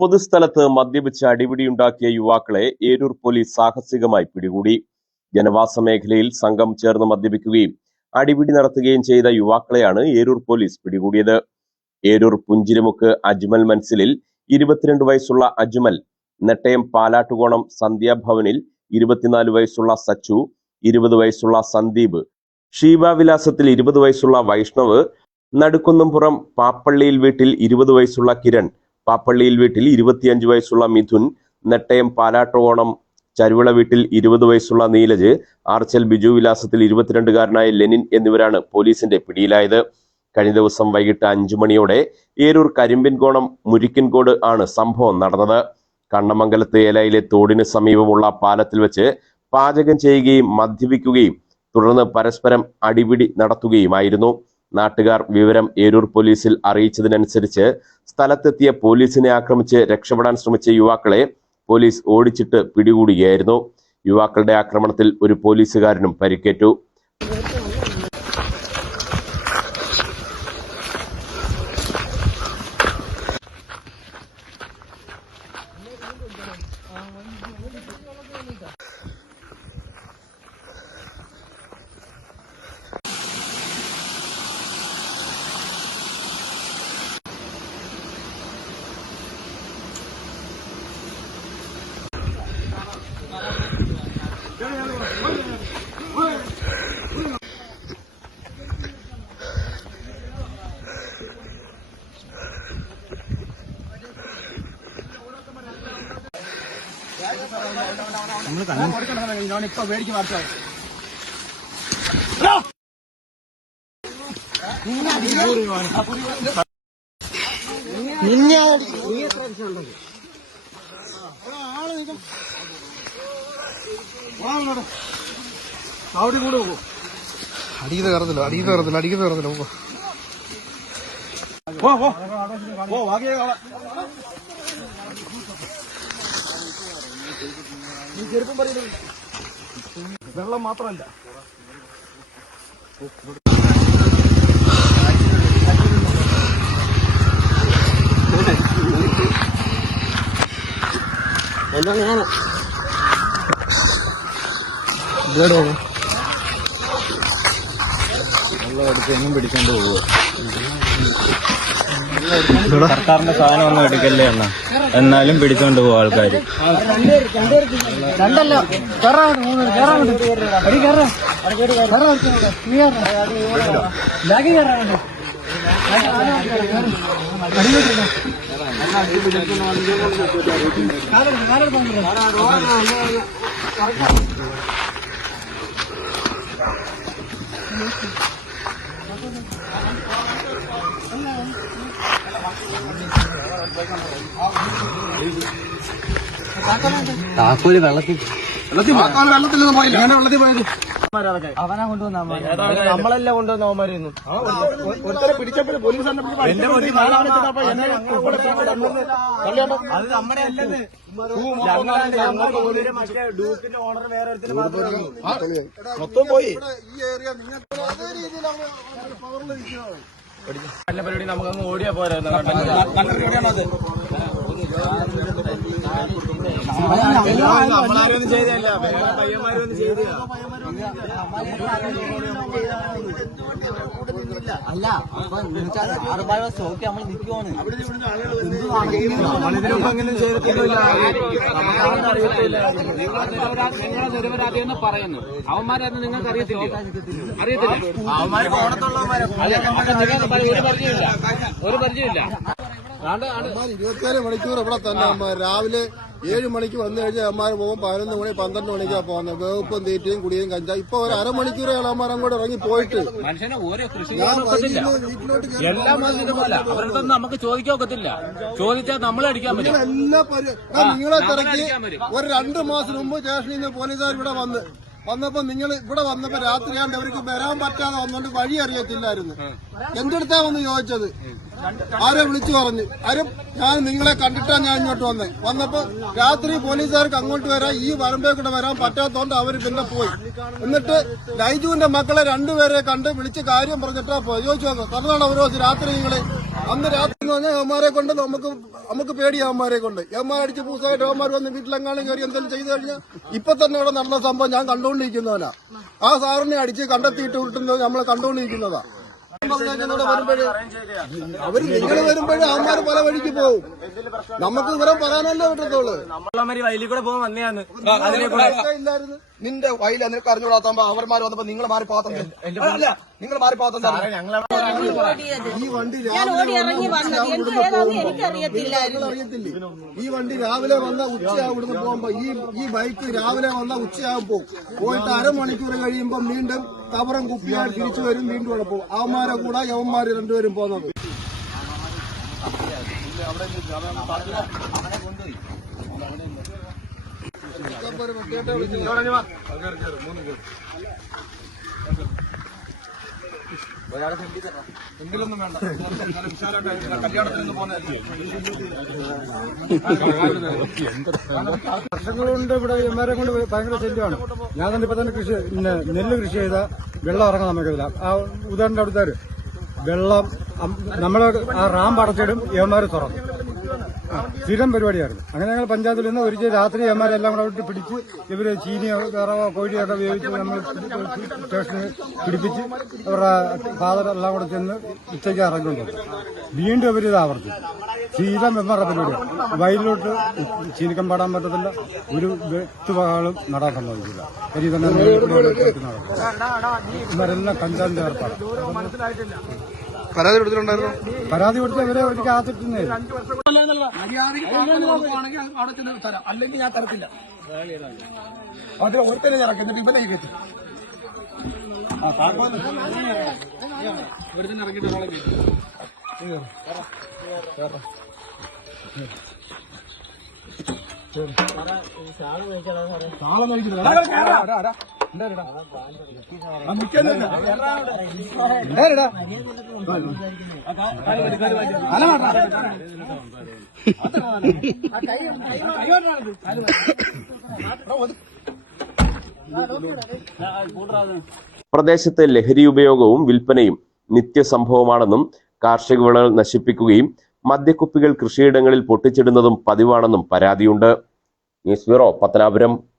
പൊതുസ്ഥലത്ത് മദ്യപിച്ച് അടിപിടിയുണ്ടാക്കിയ യുവാക്കളെ ഏരൂർ പോലീസ് സാഹസികമായി പിടികൂടി. ജനവാസ മേഖലയിൽ സംഘം ചേർന്ന് മദ്യപിക്കുകയും അടിപിടി നടത്തുകയും ചെയ്ത യുവാക്കളെയാണ് ഏരൂർ പോലീസ് പിടികൂടിയത്. ഏരൂർ പുഞ്ചിരിമുക്ക് അജ്മൽ മൻസിലിൽ ഇരുപത്തിരണ്ട് വയസ്സുള്ള അജ്മൽ നെട്ടയം പാലാട്ടുകോണം സന്ധ്യാഭവനിൽ ഇരുപത്തിനാല് വയസ്സുള്ള സച്ചു ഇരുപത് വയസ്സുള്ള സന്ദീപ് ഷീബാവിലാസത്തിൽ ഇരുപത് വയസ്സുള്ള വൈഷ്ണവ് നടുക്കുന്നംപുറം പാപ്പള്ളിയിൽ വീട്ടിൽ ഇരുപത് വയസ്സുള്ള കിരൺ പാപ്പള്ളിയിൽ വീട്ടിൽ ഇരുപത്തിയഞ്ച് വയസ്സുള്ള മിഥുൻ നെട്ടയം പാലാട്ടോണം ചരുവിള വീട്ടിൽ ഇരുപത് വയസ്സുള്ള നീലജ് ആർച്ചൽ ബിജു വിലാസത്തിൽ ഇരുപത്തിരണ്ടുകാരനായ ലെനിൻ എന്നിവരാണ് പോലീസിന്റെ പിടിയിലായത്. കഴിഞ്ഞ ദിവസം വൈകിട്ട് അഞ്ചു മണിയോടെ ഏരൂർ കരിമ്പിൻകോണം മുരിക്കിൻകോട് ആണ് സംഭവം നടന്നത്. കണ്ണമംഗലത്ത് ഏലയിലെ തോടിന് സമീപമുള്ള പാലത്തിൽ വെച്ച് പാചകം ചെയ്യുകയും മദ്യപിക്കുകയും തുടർന്ന് പരസ്പരം അടിപിടി നടത്തുകയുമായിരുന്നു. നാട്ടുകാർ വിവരം ഏരൂർ പോലീസിൽ അറിയിച്ചതിനനുസരിച്ച് സ്ഥലത്തെത്തിയ പോലീസിനെ ആക്രമിച്ച് രക്ഷപ്പെടാൻ ശ്രമിച്ച യുവാക്കളെ പോലീസ് ഓടിച്ചിട്ട് പിടികൂടുകയായിരുന്നു. യുവാക്കളുടെ ആക്രമണത്തിൽ ഒരു പോലീസുകാരനും പരിക്കേറ്റു. അവിടെ കൂടെ പോകും. അടിയിൽ കറത്തില്ല അടിയിൽ കറത്തില്ല അടിയിൽ കറത്തില്ല പോ. പോ. പോ പോ. നീ ചെറുപ്പം പറയുന്നത് വെള്ളം മാത്രമല്ല. ഇതേടെ പോകും സർക്കാരിന്റെ സാധനം ഒന്നും എടുക്കല്ലേ എന്ന എന്നാലും പിടിച്ചോണ്ട് പോകും ആൾക്കാർ Thank കയറാണ്ട് മൂന്ന് കയറാണ്ട് അടി കയറാ നീ ബാക്കി കയറാണ്ട് താക്കോൽ വെള്ളത്തിൽ. വെള്ളത്തിൽ നിന്ന് പോയില്ല. അങ്ങനെ വെള്ളത്തിൽ പോയത്? അവനാ കൊണ്ടുവന്ന നമ്മളെല്ലാം കൊണ്ടുവന്ന അവന്മാരുന്നു ഒരുത്തരെ പിടിച്ചപ്പോൾ പോലീസ് എന്റെ അത് നമ്മുടെ അല്ലത്. ഓണർ വേറെ മൊത്തം പോയി. നല്ല പരിപാടി നമുക്കങ്ങ് ഓടിയാ പോരാ നമ്മളാരൊന്നും ചെയ്തല്ല വേറെ പയ്യന്മാരൊന്നും ചെയ്തില്ല അല്ല അപ്പൊ ആറുപാഴ സ്റ്റോക്ക് നമ്മൾ നിൽക്കുവാണ് നമ്മളിതിനൊപ്പം നിങ്ങളെ നിരപരാധിയെന്ന് പറയുന്നു അവന്മാരെന്ന് നിങ്ങൾക്ക് അറിയത്തില്ല അറിയത്തില്ല ഓണത്തുള്ളവന്മാരെ ഒരു പരിചയമില്ല. ഒരു പരിചയമില്ല. ഇരുപത്തിനാല് മണിക്കൂർ ഇവിടെ തന്നെ അമ്മ രാവിലെ ഏഴ് മണിക്ക് വന്നു കഴിഞ്ഞാൽ അമ്മമാർ പോകും. പതിനൊന്ന് മണി പന്ത്രണ്ട് മണിക്കാ പോകുന്നത്. വേപ്പും തീറ്റയും കുടിയും കഞ്ചാ. ഇപ്പൊ ഒരു അരമണിക്കൂറേ അമ്മമാരും അങ്ങോട്ട് ഇറങ്ങി പോയിട്ട്. മനുഷ്യനെ എല്ലാ അവരുടെ നമുക്ക് ചോദിക്കാൻ ഒക്കത്തില്ല. ചോദിച്ചാൽ നമ്മളടിക്കാൻ പറ്റും. എല്ലാ നിങ്ങളെ തിരക്കി ഒരു രണ്ടു മാസം മുമ്പ് സ്റ്റേഷനിൽ നിന്ന് പോലീസുകാർ ഇവിടെ വന്ന് വന്നപ്പോ നിങ്ങൾ ഇവിടെ വന്നപ്പോ രാത്രിയാണ്ട് അവർക്ക് വരാൻ പറ്റാതെ വന്നോണ്ട് വഴി അറിയത്തില്ലായിരുന്നു. എന്റെ അടുത്താ വന്ന് ചോദിച്ചത്? ആരെ വിളിച്ചു പറഞ്ഞു. ആരും ഞാൻ നിങ്ങളെ കണ്ടിട്ടാ ഞാൻ ഇങ്ങോട്ട് വന്നേ. വന്നപ്പോ രാത്രി പോലീസുകാർക്ക് അങ്ങോട്ട് വരാൻ ഈ വരമ്പേ കൂടെ വരാൻ പറ്റാത്തോണ്ട് അവർ പിന്നെ പോയി. എന്നിട്ട് ലൈജുവിന്റെ മക്കളെ രണ്ടുപേരെ കണ്ട് വിളിച്ച് കാര്യം പറഞ്ഞിട്ടാ പോയി. ചോദിച്ചു വന്നു തന്നതാണ് ഒരു ദിവസം രാത്രി നിങ്ങൾ അന്ന് രാത്രി എന്ന് പറഞ്ഞാൽ അവന്മാരെ കൊണ്ട് നമുക്ക് നമുക്ക് പേടി അവന്മാരെ കൊണ്ട്. അവന്മാരടിച്ച് പൂസായിട്ട് അവന്മാർ വന്ന് വീട്ടിലെങ്ങാനും കയറി എന്തെങ്കിലും ചെയ്തു കഴിഞ്ഞാൽ ഇപ്പൊ തന്നെ ഇവിടെ നടന്ന സംഭവം ഞാൻ കണ്ടുകൊണ്ടിരിക്കുന്നവനാ. ആ സാറിനെ അടിച്ച് കണ്ടെത്തിയിട്ട് വിട്ടുന്നത് നമ്മൾ കണ്ടുകൊണ്ടിരിക്കുന്നതാ. അവർ നിങ്ങൾ വരുമ്പോഴേ അവന്മാർ പല വഴിക്ക് പോകും. നമുക്ക് ഇവരെ പറയാനല്ലേ പറ്റത്തുള്ളൂ. ഇല്ലായിരുന്നു. നിന്റെ വയലിൽ നിനക്ക് അറിഞ്ഞുകൂടാത്തമ്പോ അവർമാർ വന്നപ്പോ നിങ്ങൾ മാറി പാത്രം നിങ്ങൾ മാറി പോകത്തത് ഈ വണ്ടി ഈ വണ്ടി രാവിലെ വന്ന ഉച്ചയാവും ഇവിടുന്ന് പോകുമ്പോ ഈ ഈ ബൈക്ക് രാവിലെ വന്ന ഉച്ചയാവും പോകും പോയിട്ട് അരമണിക്കൂർ കഴിയുമ്പോൾ വീണ്ടും കവറും കുപ്പിയായി തിരിച്ചു വരും വീണ്ടും അവിടെ പോകും. അവന്മാരെ കൂടെ യവന്മാര് രണ്ടുപേരും പോകുന്നത്. വർഷങ്ങളുണ്ട് ഇവിടെ ഇവന്മാരെ കൊണ്ട് ഭയങ്കര ശല്യമാണ്. ഞാൻ തന്നെ ഇപ്പൊ തന്നെ കൃഷി പിന്നെ നെല്ല് കൃഷി ചെയ്ത വെള്ളം ഇറങ്ങാൻ നമുക്കില്ല ആ ഉദാഹരണം അടുത്താര് വെള്ളം നമ്മളെ ആ ആ റാമ്പ് അടച്ചിടും ആർ തുറക്കും. സ്ഥിരം പരിപാടിയായിരുന്നു അങ്ങനെ ഞങ്ങൾ പഞ്ചായത്തിൽ നിന്ന് ഒരു രാത്രി യവന്മാരെല്ലാം കൂടെ വിട്ട് പിടിച്ച് ഇവർ ചീനിയോ വിറവോ കോഴിയൊക്കെ ഉപയോഗിച്ച് നമ്മൾ സ്റ്റേഷനിൽ പിടിപ്പിച്ച് അവരുടെ ഫാദർ എല്ലാം കൂടെ ചെന്ന് ഉച്ചയ്ക്ക് ഇറങ്ങുന്നുണ്ട് വീണ്ടും അവരിത് ആവർത്തിച്ചു സ്ഥിരം വെമ്മറ പരിപാടിയാണ് വയലിലോട്ട് ചീനിക്കം പാടാൻ പറ്റത്തില്ല ഒരു വ്യക്തിവകളും നടാൻ സമ്മതിക്കില്ല ഇനി തന്നെ നടക്കും ഇവരെല്ലാം കഞ്ചാവിന്റെ ഏർപ്പാട് പരാതി കൊടുത്തിട്ടുണ്ടായിരുന്നു? പരാതി കൊടുത്ത് ഇവരെ ഒരു കാത്തിട്ടുന്നേ അവിടെ ചെന്ന് തരാം അല്ലെങ്കിൽ ഞാൻ തരത്തില്ല അത് ഒരുത്തനെ ഇറക്കുന്നത് ഇവനെ കയറ്റി പ്രദേശത്തെ ലഹരി ഉപയോഗവും വിൽപ്പനയും നിത്യസംഭവമാണെന്നും കാർഷിക വിളകൾ നശിപ്പിക്കുകയും മദ്യക്കുപ്പികൾ കൃഷിയിടങ്ങളിൽ പൊട്ടിച്ചിടുന്നതും പതിവാണെന്നും പരാതിയുണ്ട്. News bureau Pathanapuram.